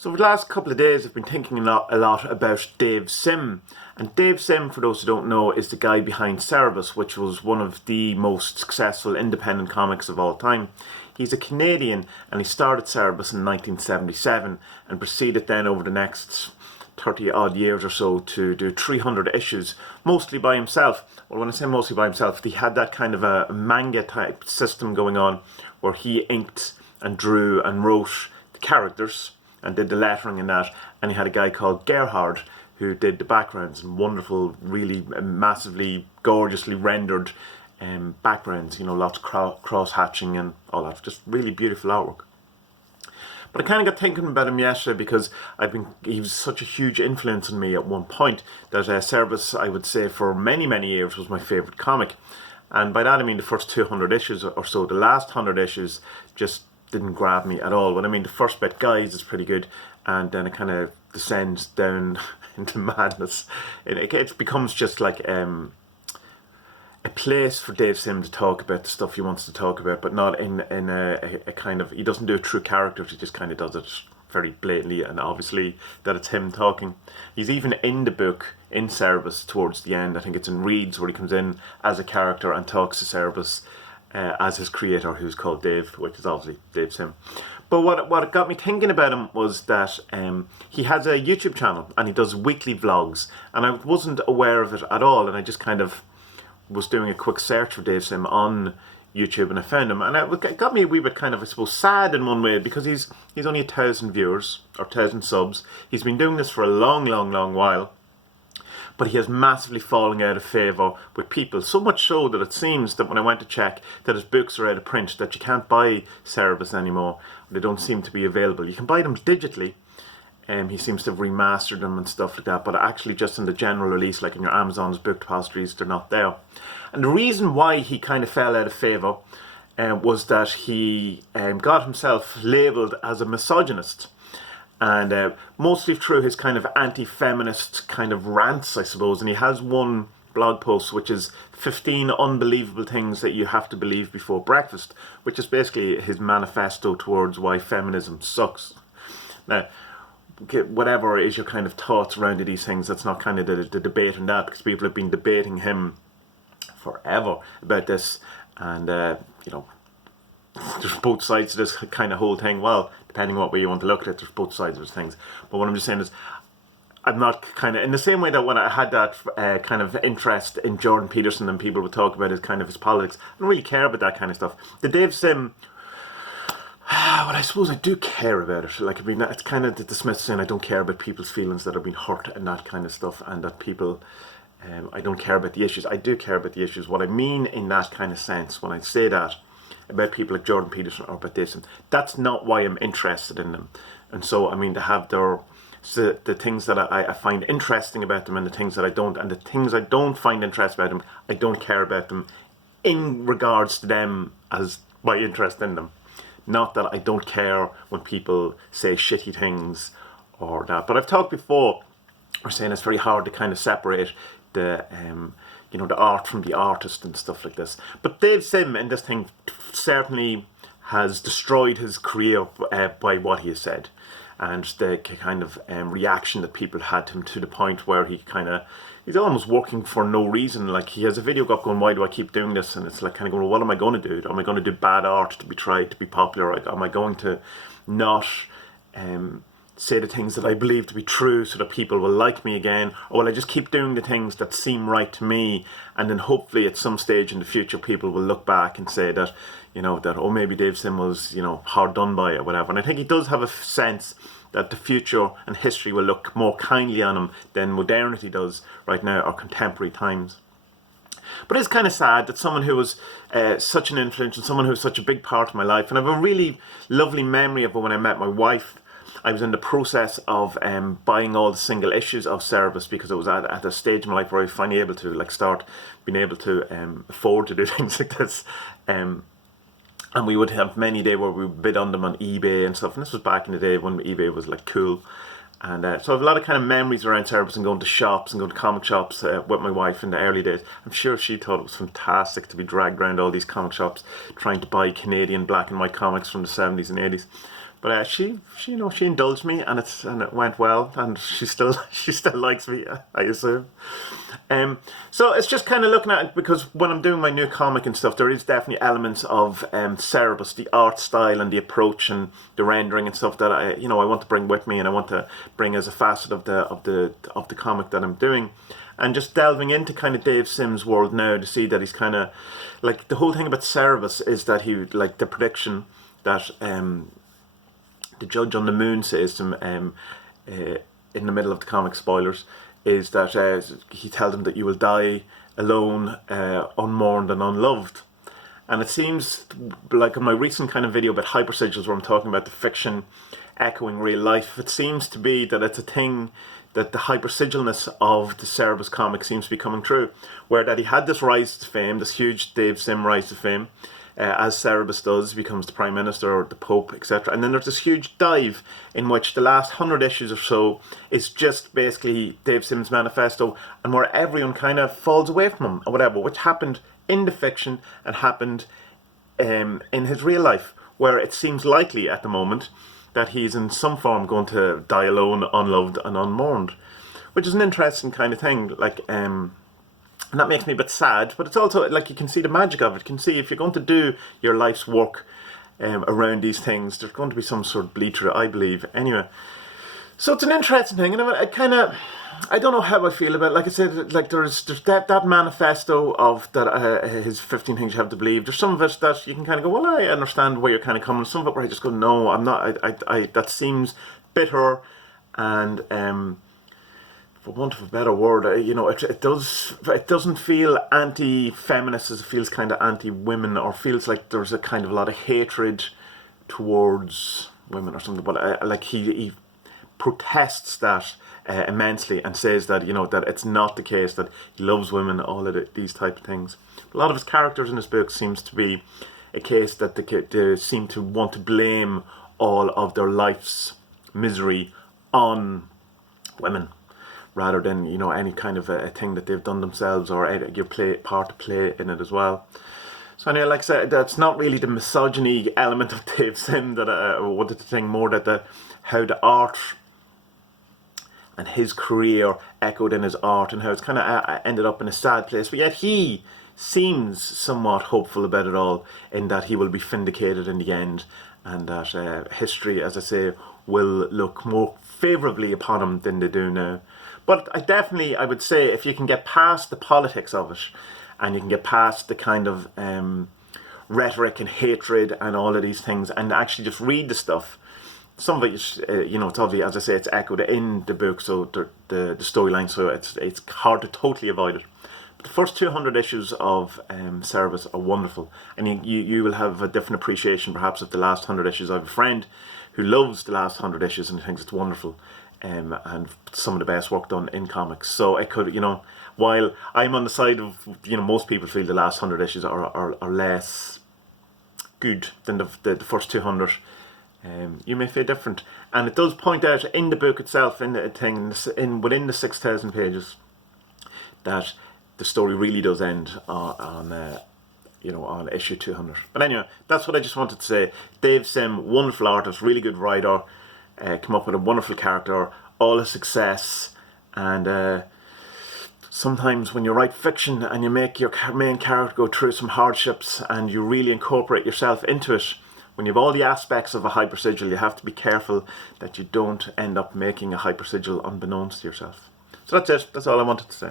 So for the last couple of days I've been thinking a lot about Dave Sim. And Dave Sim, for those who don't know, is the guy behind Cerebus, which was one of the most successful independent comics of all time. He's a Canadian and he started Cerebus in 1977 and proceeded then over the next 30 odd years or so to do 300 issues, mostly by himself. Well, when I say mostly by himself, he had that kind of a manga type system going on where he inked and drew and wrote the characters and did the lettering and that, and he had a guy called Gerhard who did the backgrounds and wonderful, really massively, gorgeously rendered backgrounds, you know, lots of cross-hatching and all that, just really beautiful artwork. But I kind of got thinking about him yesterday because he was such a huge influence on me at one point that Cerebus, I would say, for many, many years was my favourite comic. And by that I mean the first 200 issues or so. The last 100 issues just didn't grab me at all. When I mean the first bit, guys, is pretty good, and then it kind of descends down into madness. It becomes just like a place for Dave Sim to talk about the stuff he wants to talk about, but not in a kind of, he doesn't do it through characters, he just kind of does it very blatantly and obviously that it's him talking. He's even in the book, in Cerebus, towards the end, I think it's in Reads, where he comes in as a character and talks to Cerebus as his creator, who's called Dave, which is obviously Dave Sim. But what got me thinking about him was that he has a YouTube channel and he does weekly vlogs, and I wasn't aware of it at all, and I just kind of was doing a quick search for Dave Sim on YouTube and I found him, and it got me a wee bit kind of, I suppose, sad in one way, because he's only 1,000 viewers or 1,000 subs. He's been doing this for a long while, but he has massively fallen out of favour with people, so much so that it seems that when I went to check that his books are out of print, that you can't buy Cerebus anymore. They don't seem to be available. You can buy them digitally. He seems to have remastered them and stuff like that, but actually just in the general release, like in your Amazon's book depositories, they're not there. And the reason why he kind of fell out of favour was that he got himself labelled as a misogynist. And mostly through his kind of anti-feminist kind of rants, I suppose. And he has one blog post which is 15 unbelievable things that you have to believe before breakfast, which is basically his manifesto towards why feminism sucks. Now, whatever is your kind of thoughts around these things, that's not kind of the debate on that, because people have been debating him forever about this, and you know, there's both sides to this kind of whole thing. Well, depending on what way you want to look at it, there's both sides of these things. But what I'm just saying is, I'm not kind of, in the same way that when I had that kind of interest in Jordan Peterson and people would talk about his kind of his politics, I don't really care about that kind of stuff. The Dave Sim, well, I suppose I do care about it. Like, I mean, it's kind of the Smith saying, I don't care about people's feelings that have been hurt and that kind of stuff, and that people, I don't care about the issues. I do care about the issues. What I mean in that kind of sense, when I say that about people like Jordan Peterson or about this, that's not why I'm interested in them. And so, I mean, to have the things that I find interesting about them and the things that I don't, and the things I don't find interesting about them, I don't care about them in regards to them as my interest in them. Not that I don't care when people say shitty things or that. But I've talked before, we're saying it's very hard to kind of separate the, you know, the art from the artist and stuff like this. But Dave Sim in this thing certainly has destroyed his career by what he has said, and the kind of reaction that people had to him, to the point where he's almost working for no reason. Like, he has a video up going, why do I keep doing this? And it's like kind of going, well, what am I going to do? Am I going to do bad art to be tried to be popular? Am I going to not say the things that I believe to be true so that people will like me again? Or will I just keep doing the things that seem right to me, and then hopefully at some stage in the future people will look back and say that, you know, that, oh, maybe Dave Sim was, you know, hard done by or whatever. And I think he does have a sense that the future and history will look more kindly on him than modernity does right now, or contemporary times. But it's kind of sad that someone who was such an influence, and someone who was such a big part of my life, and I have a really lovely memory of when I met my wife. I was in the process of buying all the single issues of Cerebus, because it was at a stage in my life where I was finally able to start being able to afford to do things like this. And we would have many days where we would bid on them on eBay and stuff. And this was back in the day when eBay was like cool. And so I have a lot of kind of memories around Cerebus and going to shops and going to comic shops with my wife in the early days. I'm sure she thought it was fantastic to be dragged around all these comic shops trying to buy Canadian black and white comics from the 70s and 80s. But she indulged me, and it went well, and she still likes me, I assume. So it's just kind of looking at it, because when I'm doing my new comic and stuff, there is definitely elements of Cerebus, the art style and the approach and the rendering and stuff that I want to bring with me, and I want to bring as a facet of the comic that I'm doing. And just delving into kind of Dave Sim's world now to see that he's kind of like, the whole thing about Cerebus is that he, like, the prediction that the judge on the moon says to him in the middle of the comic, spoilers, is that he tells him that you will die alone, unmourned and unloved. And it seems like in my recent kind of video about hypersigils, where I'm talking about the fiction echoing real life, it seems to be that it's a thing that the hypersigilness of the Cerebus comic seems to be coming true, where that he had this rise to fame, this huge Dave Sim rise to fame, as Cerebus does, becomes the Prime Minister or the Pope, etc. And then there's this huge dive in which the last 100 issues or so is just basically Dave Sim's manifesto, and where everyone kind of falls away from him or whatever, which happened in the fiction and happened in his real life, where it seems likely at the moment that he's in some form going to die alone, unloved and unmourned, which is an interesting kind of thing. Like, and that makes me a bit sad, but it's also like, you can see the magic of it. You can see if you're going to do your life's work around these things, there's going to be some sort of bleacher, I believe. Anyway, so it's an interesting thing, and I don't know how I feel about it. Like I said, like there's that manifesto of that his 15 things you have to believe. There's some of it that you can kind of go, well, I understand where you're kind of coming. Some of it where I just go, no, I'm not. I that seems bitter, and for want of a better word, it doesn't feel anti-feminist as it feels kind of anti-women, or feels like there's a kind of a lot of hatred towards women or something. But like he protests that immensely and says that that it's not the case, that he loves women, all of these type of things. A lot of his characters in this book seems to be a case that they seem to want to blame all of their life's misery on women, rather than any kind of a thing that they've done themselves, or your part to play in it as well. So anyway, like I said, that's not really the misogyny element of Dave Sim that I wanted to think, more that how the art and his career echoed in his art, and how it's kind of ended up in a sad place. But yet he seems somewhat hopeful about it all, in that he will be vindicated in the end, and that history, as I say, will look more favourably upon him than they do now. But I would say, if you can get past the politics of it, and you can get past the kind of rhetoric and hatred and all of these things, and actually just read the stuff, some of it is, it's obviously, as I say, it's echoed in the book, so the storyline, so it's hard to totally avoid it. But the first 200 issues of Cerebus are wonderful, and you will have a different appreciation perhaps of the last 100 issues. I have a friend who loves the last 100 issues and thinks it's wonderful, and some of the best work done in comics. So I could, while I'm on the side of, most people feel the last 100 issues are less good than the first 200, you may feel different. And it does point out in the book itself, in the thing, within the 6,000 pages, that the story really does end on issue 200. But anyway, that's what I just wanted to say. Dave Sim, wonderful artist, really good writer, come up with a wonderful character, all a success. And sometimes when you write fiction and you make your main character go through some hardships, and you really incorporate yourself into it, when you have all the aspects of a hypersigil, you have to be careful that you don't end up making a hypersigil unbeknownst to yourself. So that's it. That's all I wanted to say.